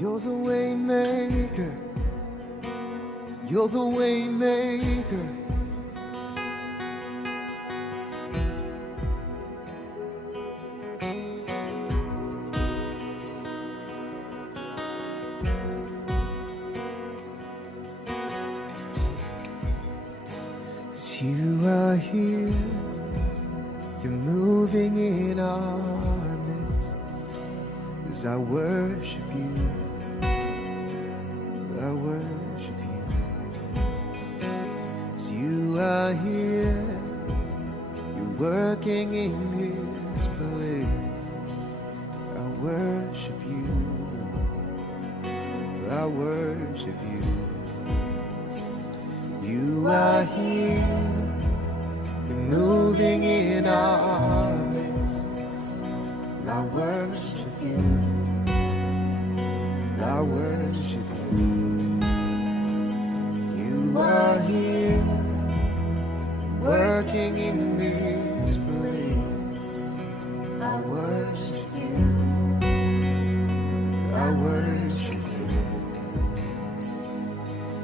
You're the way maker. You're the way maker. You are here, you're moving in our midst. As I worship you, I worship you. As you are here, you're working in this place. I worship you, I worship you. You are here, you're moving in our midst. I worship you, I worship you. You are here, working in this place. I worship you, I worship you.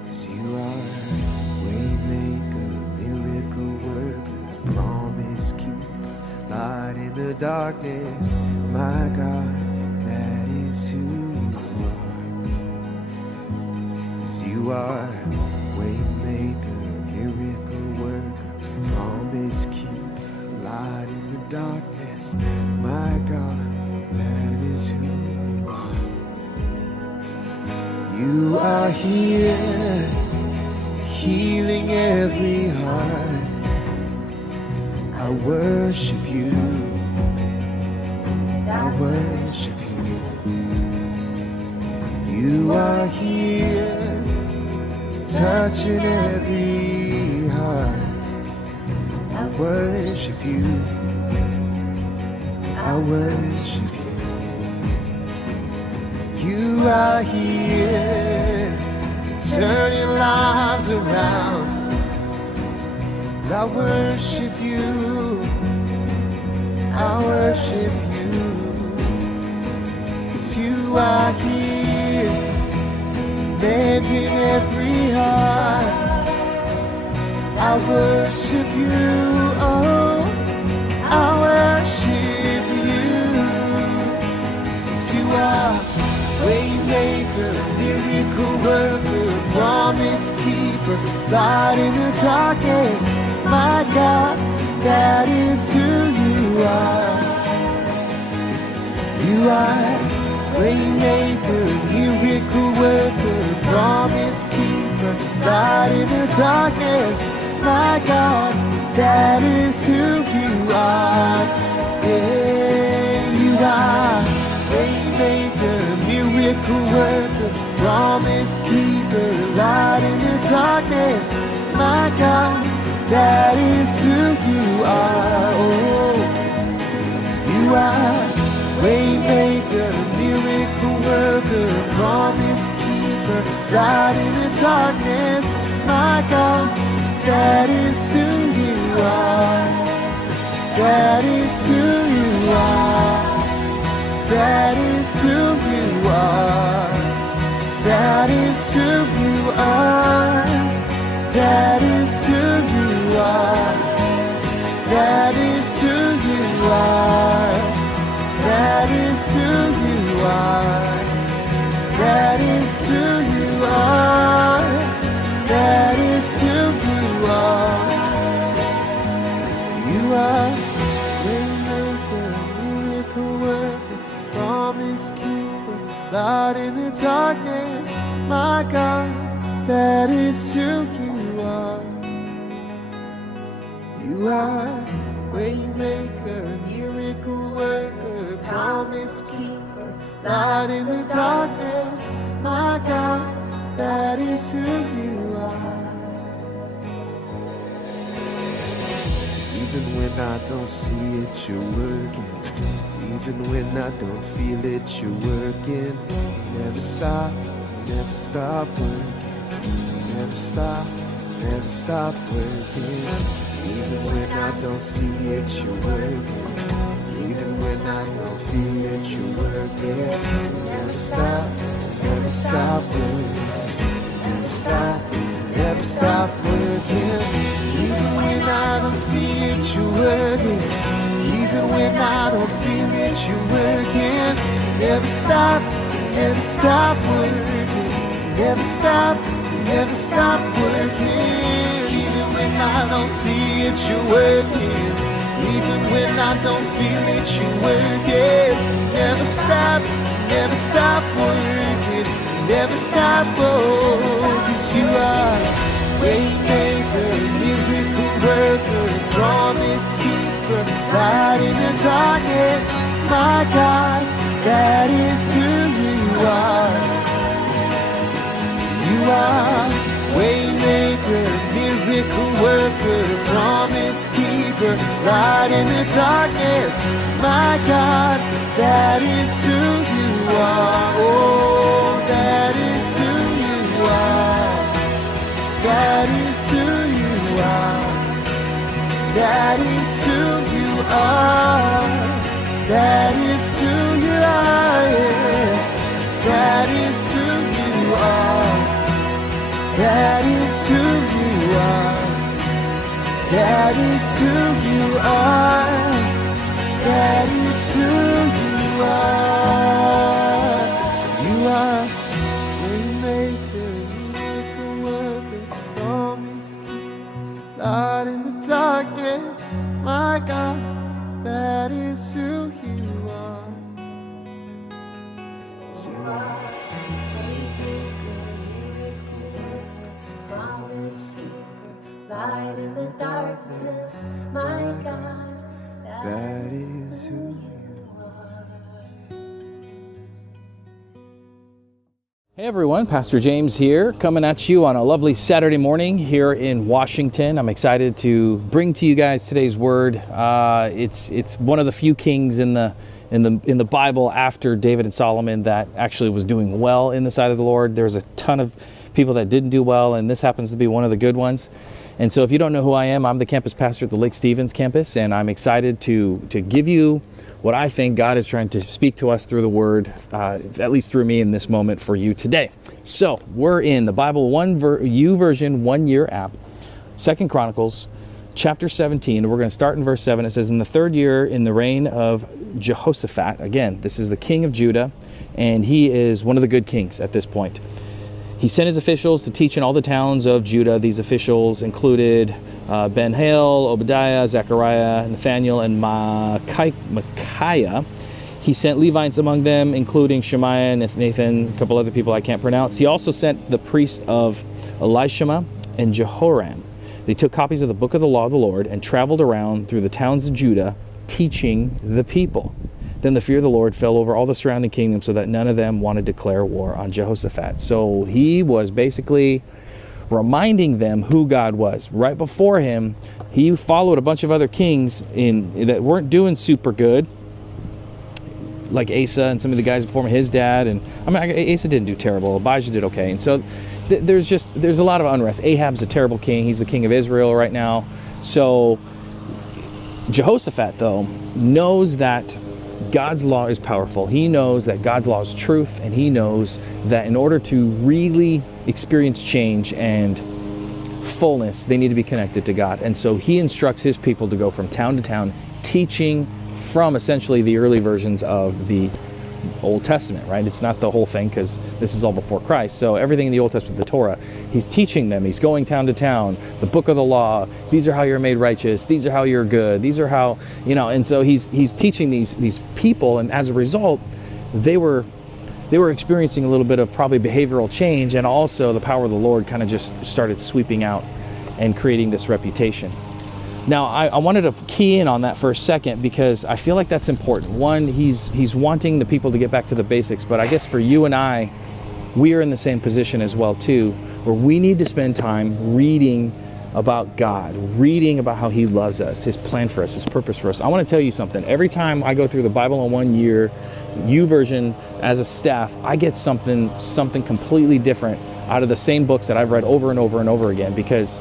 'Cause you are waymaker, miracle worker, promise keeper, light in the darkness. My God, that is who you are. 'Cause you are waymaker, miracle worker, promise keeper, light in the darkness. My God, that is who you are. You are here, healing every heart. I worship you, I worship you. You are here, touching every heart. I worship you, I worship you. You are here, turning lives around. I worship you, I worship you. 'Cause you are here, mending every heart. I worship you, oh, I worship you. 'Cause you are waymaker, miracle worker, promise keeper, light in the darkness. My God, that is who you are. You are waymaker, miracle worker, promise keeper, light in the darkness. My God, that is who you are. Yeah, you are waymaker, miracle worker, promise keeper, light in the darkness. My God, that is who you are. Oh, you are waymaker, miracle worker, promise keeper, light in the darkness. My God, that is who you are. That is who you are. That is who you are. That is who you are. That is who you are. That is who you are. That is who you are. That is who you are. That is who you are. You are waymaker, miracle worker, promise keeper, light in the darkness. My God, that is who you are. You are waymaker, miracle worker, promise keeper, light in the darkness. My God, that is who you are. Even when I don't see it, you're working. Even when I don't feel it, you're working. Never stop working. Never stop working. Even when I don't see it, you're working. Even when I don't feel it, you're working. Never stop never stop working. Never stop, never stop working. Even when I don't see it, you're working. Even when I don't feel it, you're working. Never stop working. Never stop working. Even when I don't see it, you're working. Even when I don't feel it, you're working. Never stop working. Never stop, oh, 'cause you are waymaker, miracle worker, promise keeper, light in the darkness. My God, that is who you are. You are waymaker, miracle worker, promise keeper, light in the darkness. My God, that is who you are. Oh, that is who you are. That is who you are. That is who you are. That is who you are. Yeah. That is who you are. That is who you are. That is who you are. That is who you are. You are waymaker, miracle worker, promise keeper, light in the darkness. My God, that is who you are. So you are waymaker, miracle worker, promise keeper, light in the darkness. My God, that is who you are. Hey everyone, Pastor James here, coming at you on a lovely Saturday morning here in Washington. I'm excited to bring to you guys today's word. It's one of the few kings in the Bible after David and Solomon that actually was doing well in the sight of the Lord. There's a ton of people that didn't do well, and this happens to be one of the good ones. And so if you don't know who I am, I'm the campus pastor at the Lake Stevens campus, and I'm excited to give you what I think God is trying to speak to us through the Word, at least through me in this moment for you today. So we're in the Bible YouVersion 1 Year app, 2 Chronicles, chapter 17. We're going to start in verse 7. It says, in the 3rd year in the reign of Jehoshaphat, again, this is the king of Judah, and he is one of the good kings at this point. He sent his officials to teach in all the towns of Judah. These officials included Ben-Hail, Obadiah, Zechariah, Nathaniel, and Micaiah. He sent Levites among them, including Shemaiah, Nathan, a couple other people I can't pronounce. He also sent the priests of Elishama and Jehoram. They took copies of the book of the law of the Lord and traveled around through the towns of Judah, teaching the people. Then the fear of the Lord fell over all the surrounding kingdoms so that none of them wanted to declare war on Jehoshaphat. So he was basically reminding them who God was. Right before him, he followed a bunch of other kings that weren't doing super good, like Asa and some of the guys before him, his dad. And I mean, Asa didn't do terrible. Abijah did okay. And so there's a lot of unrest. Ahab's a terrible king. He's the king of Israel right now. So Jehoshaphat, though, knows that God's law is powerful. He knows that God's law is truth, and he knows that in order to really experience change and fullness, they need to be connected to God. And so he instructs his people to go from town to town, teaching from essentially the early versions of the Old Testament, right? It's not the whole thing because this is all before Christ. So everything in the Old Testament, the Torah, he's teaching them. He's going town to town, the book of the law. These are how you're made righteous. These are how you're good. These are how, and so he's teaching these people. And as a result, they were experiencing a little bit of probably behavioral change, and also the power of the Lord kind of just started sweeping out and creating this reputation. Now, I wanted to key in on that for a second because I feel like that's important. One, he's wanting the people to get back to the basics, but I guess for you and I, we are in the same position as well too, where we need to spend time reading about God, reading about how he loves us, his plan for us, his purpose for us. I want to tell you something. Every time I go through the Bible in 1 year, YouVersion as a staff, I get something completely different out of the same books that I've read over and over and over again, because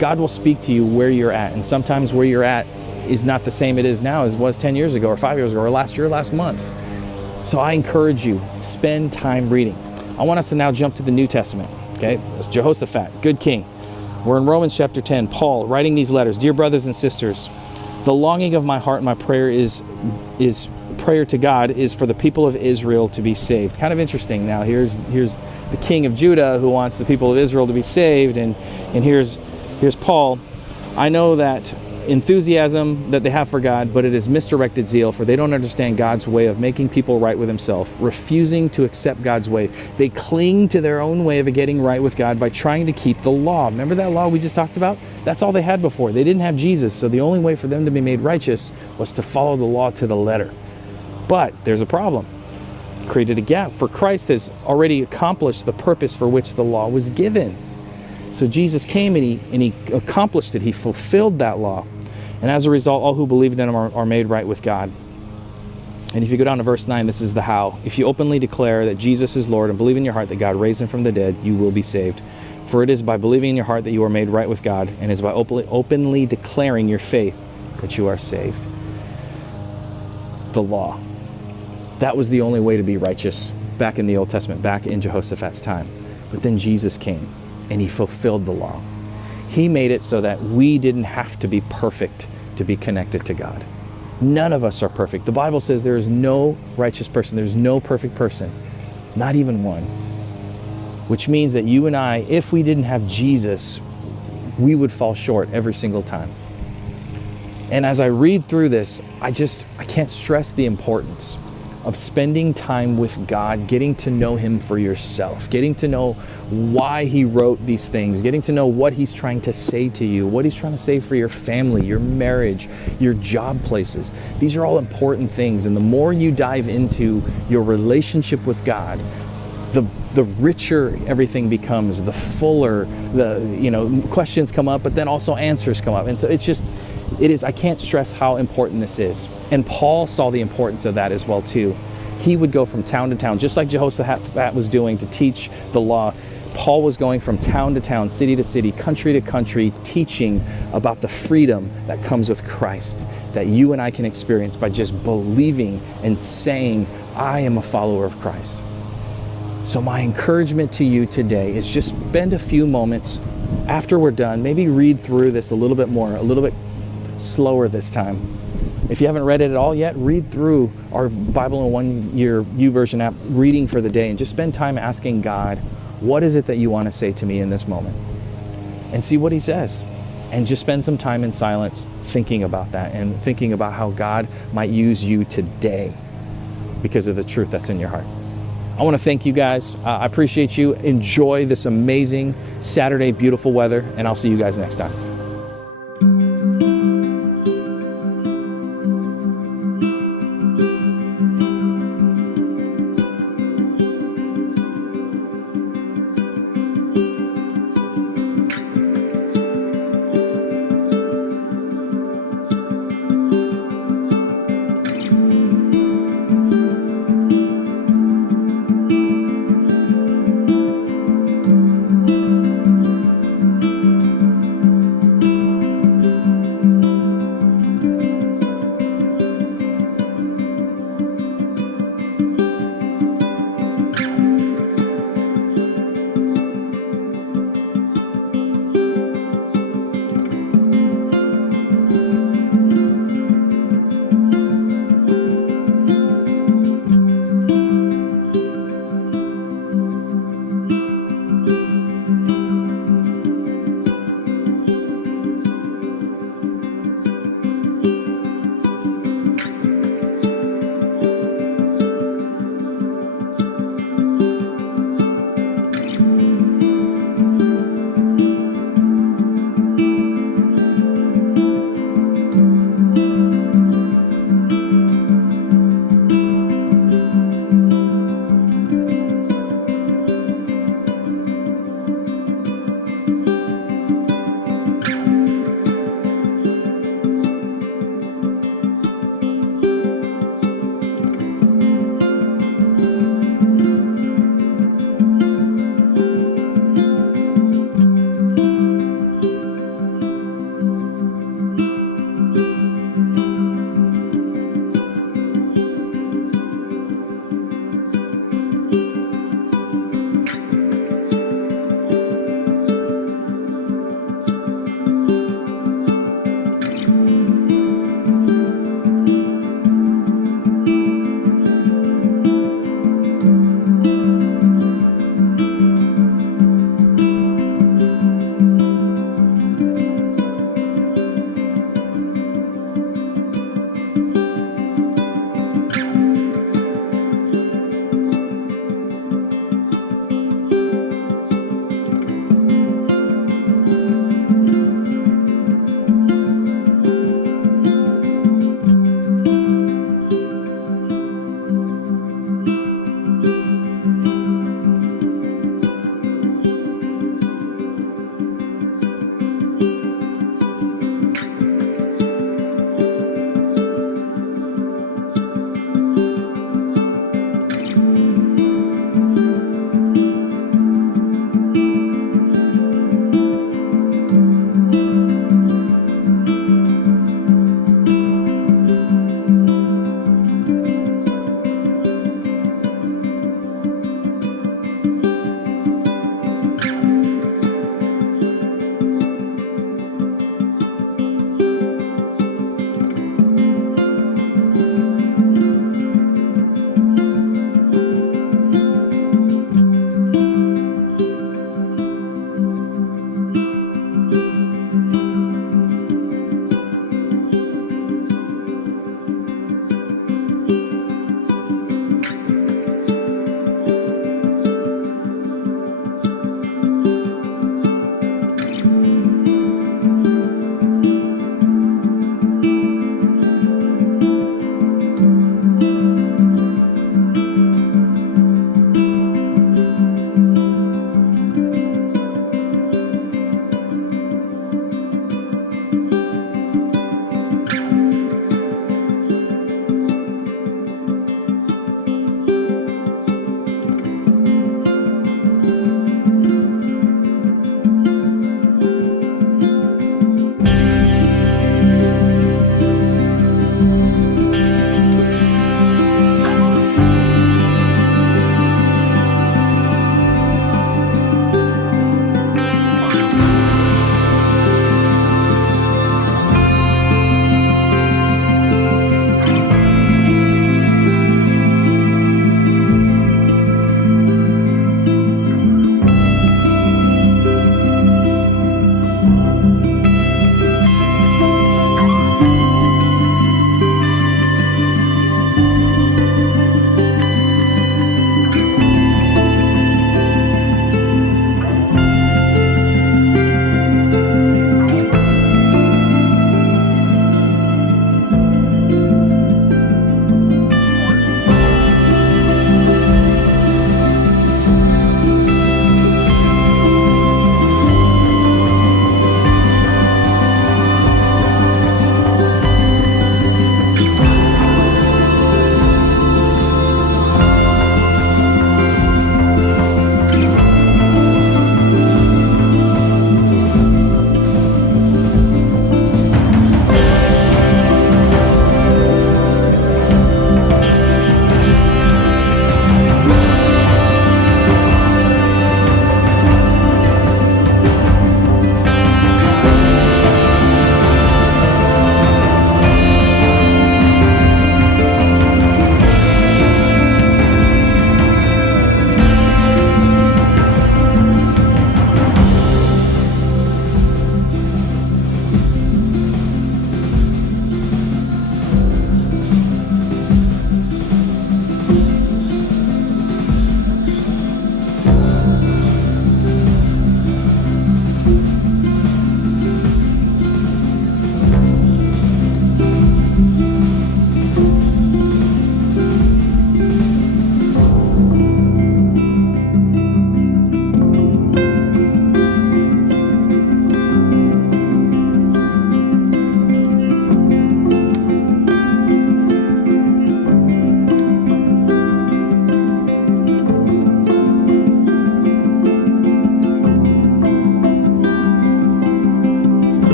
God will speak to you where you're at. And sometimes where you're at is not the same it is now as it was 10 years ago or 5 years ago or last year, last month. So I encourage you, spend time reading. I want us to now jump to the New Testament. Okay, it's Jehoshaphat, good king. We're in Romans chapter 10. Paul writing these letters. Dear brothers and sisters, the longing of my heart and my prayer is prayer to God is for the people of Israel to be saved. Kind of interesting. Now here's the king of Judah who wants the people of Israel to be saved, and here's Paul. I know that enthusiasm that they have for God, but it is misdirected zeal, for they don't understand God's way of making people right with himself, refusing to accept God's way. They cling to their own way of getting right with God by trying to keep the law. Remember that law we just talked about? That's all they had before. They didn't have Jesus, so the only way for them to be made righteous was to follow the law to the letter. But there's a problem. It created a gap, for Christ has already accomplished the purpose for which the law was given. So Jesus came and he accomplished it. He fulfilled that law. And as a result, all who believe in him are made right with God. And if you go down to verse 9, this is the how. If you openly declare that Jesus is Lord and believe in your heart that God raised him from the dead, you will be saved. For it is by believing in your heart that you are made right with God, and it is by openly declaring your faith that you are saved. The law. That was the only way to be righteous back in the Old Testament, back in Jehoshaphat's time. But then Jesus came and he fulfilled the law. He made it so that we didn't have to be perfect to be connected to God. None of us are perfect. The Bible says there is no righteous person. There's no perfect person, not even one. Which means that you and I, if we didn't have Jesus, we would fall short every single time. And as I read through this, I can't stress the importance of spending time with God, getting to know him for yourself, getting to know why he wrote these things, getting to know what he's trying to say to you, what he's trying to say for your family, your marriage, your job places. These are all important things. And the more you dive into your relationship with God, the richer everything becomes, the fuller questions come up, but then also answers come up. And so I can't stress how important this is. And Paul saw the importance of that as well too. He would go from town to town, just like Jehoshaphat was doing to teach the law. Paul was going from town to town, city to city, country to country, teaching about the freedom that comes with Christ, that you and I can experience by just believing and saying, I am a follower of Christ. So my encouragement to you today is just spend a few moments after we're done, maybe read through this a little bit more, a little bit slower this time. If you haven't read it at all yet, read through our Bible in 1 Year YouVersion app reading for the day and just spend time asking God, what is it that you want to say to me in this moment? And see what he says. And just spend some time in silence thinking about that and thinking about how God might use you today because of the truth that's in your heart. I want to thank you guys. I appreciate you. Enjoy this amazing Saturday, beautiful weather, and I'll see you guys next time.